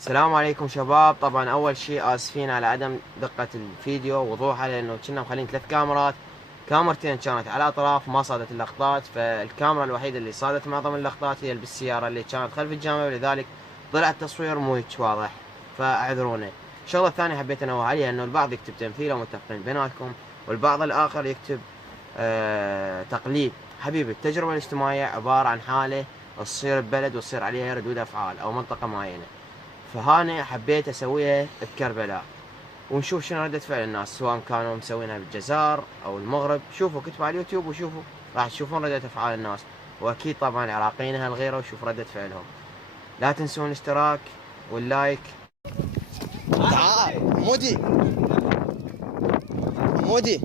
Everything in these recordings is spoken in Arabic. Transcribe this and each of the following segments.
السلام عليكم شباب. طبعا اول شيء اسفين على عدم دقة الفيديو ووضوحه، لانه كنا مخلين 3 كاميرات، كاميرتين كانت على اطراف ما صادت اللقطات، فالكاميرا الوحيدة اللي صادت معظم اللقطات هي اللي بالسيارة اللي كانت خلف الجامعة، ولذلك طلع التصوير مو هيك واضح، فاعذرونا. الشغلة الثانية حبيت انوه عليها انه البعض يكتب تمثيل ومتفقين بيناتكم، والبعض الاخر يكتب تقليد. حبيبي التجربة الاجتماعية عبارة عن حالة تصير ببلد وتصير عليها ردود افعال او منطقة معينة، فهاني حبيت اسويها بكربلاء ونشوف شنو ردة فعل الناس، سواء كانوا مسوينها بالجزائر او المغرب. شوفوا كتبوا على اليوتيوب وشوفوا، راح تشوفون ردة افعال الناس، واكيد طبعا العراقيين هالغيره وشوف ردة فعلهم. لا تنسون الاشتراك واللايك. تعال مودي مودي.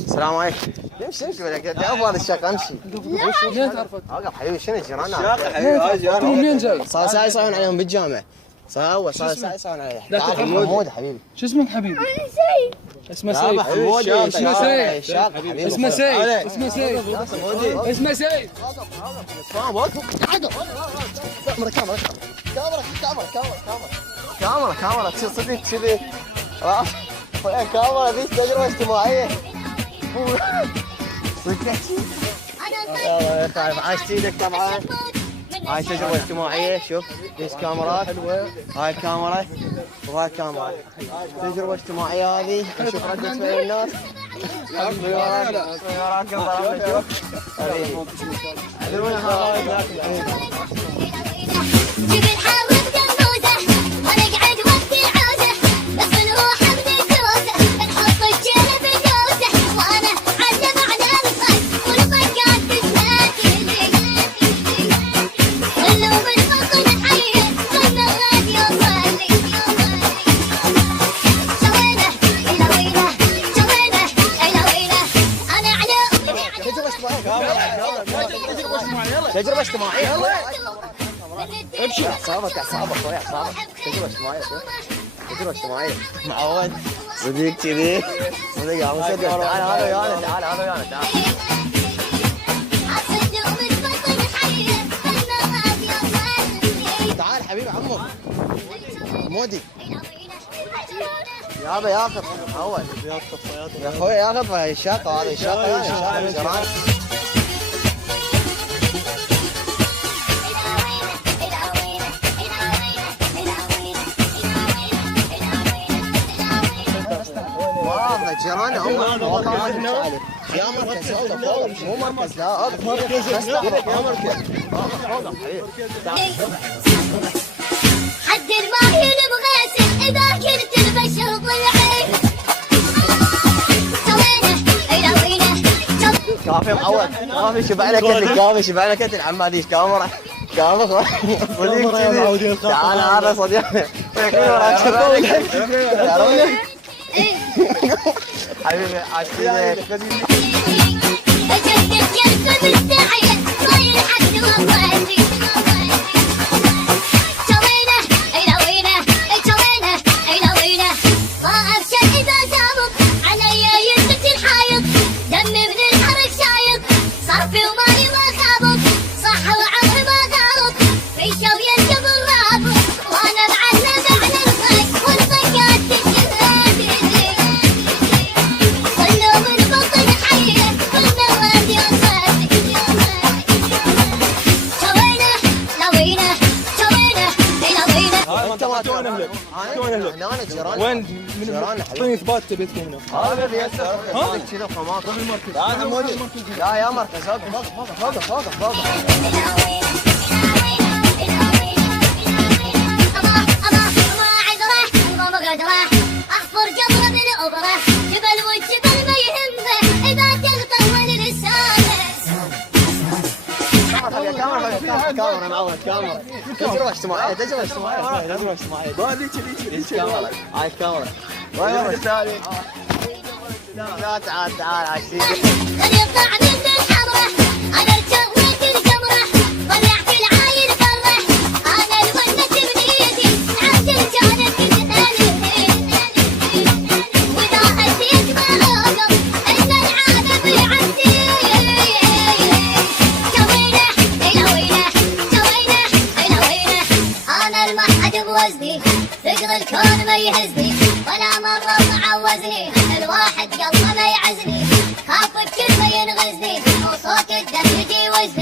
السلام عليكم. امشي افضل الشقه امشي. منين تعرفت؟ اوقف حبيبي شنو جيراننا؟ الشاقة حبيبي هاي جيراننا. منين جاي؟ صار ساعه يسوون عليهم بالجامع. صار ساعه يسوون عليهم. لا تعال تفهم. حمود حبيبي. شو اسمك حبيبي؟ اسمه يابا سيف. حمودي اسمه سيف. الشاقة حبيبي. اسمه سيف. اسمه سيف. اسمه سيف. فاهم وقف. كاميرا كاميرا تصير صدق كذي. كاميرا ذي تجربه اجتماعيه. صدق يلا خايف عايش ايدك طبعا. هاي تجربة اجتماعية. شوف ليش كاميرات، هاي الكاميرا وهاي الكاميرا. تجربة اجتماعية هذه. نشوف ردة فعل الناس. شوف تجربة اجتماعية. امشي اعصابك شوي اعصابك. تجربة اجتماعية. شوف تجربة اجتماعية. معود صديق كذي. صديق يا مصدق. تعال هذا ويانا. تعال. تعال حبيبي عمو مودي. يابا ياخذ اول يا اخوي ياخذ الشاقة. هذه الشاقة جيران هم يا مركز مو مركز. لا مركز يا مركز. حد الماهي بغاسل اذا كنت البشر ضلعي سوينا كافي معود. كافي شبعنا كتل عم هذيش كاميرا صديق يا معودين. تعال هذا صديقنا حبيبي عاشقين. وين من اعطيني اثبات تبيتكم هنا. هذا بيسر كذا خماط المركز. هذا مودي. لا يا مركز فوق. احفر جبره بالاوبره جبل والجبل ما يهمه اذا تغطى وين لسانه. كاميرا معود كاميرا. تجربة اجتماعية. هاي الكاميرا. وين الثاني؟ لا تعال عايشين. خلي يطلع من الحمرة انا ارتويت الجمرة طلعت العايل بره انا الونة بنيتي عاشر جانب مثالي واذا هديت ما اوقف ان العادة في عندي. سوينا جوزني ثقل الكون ما يهزني ولا مرة معوزني ان الواحد قلبه ما يعزني خاف بكلمة ينغزني وصوت الدم يجي وزني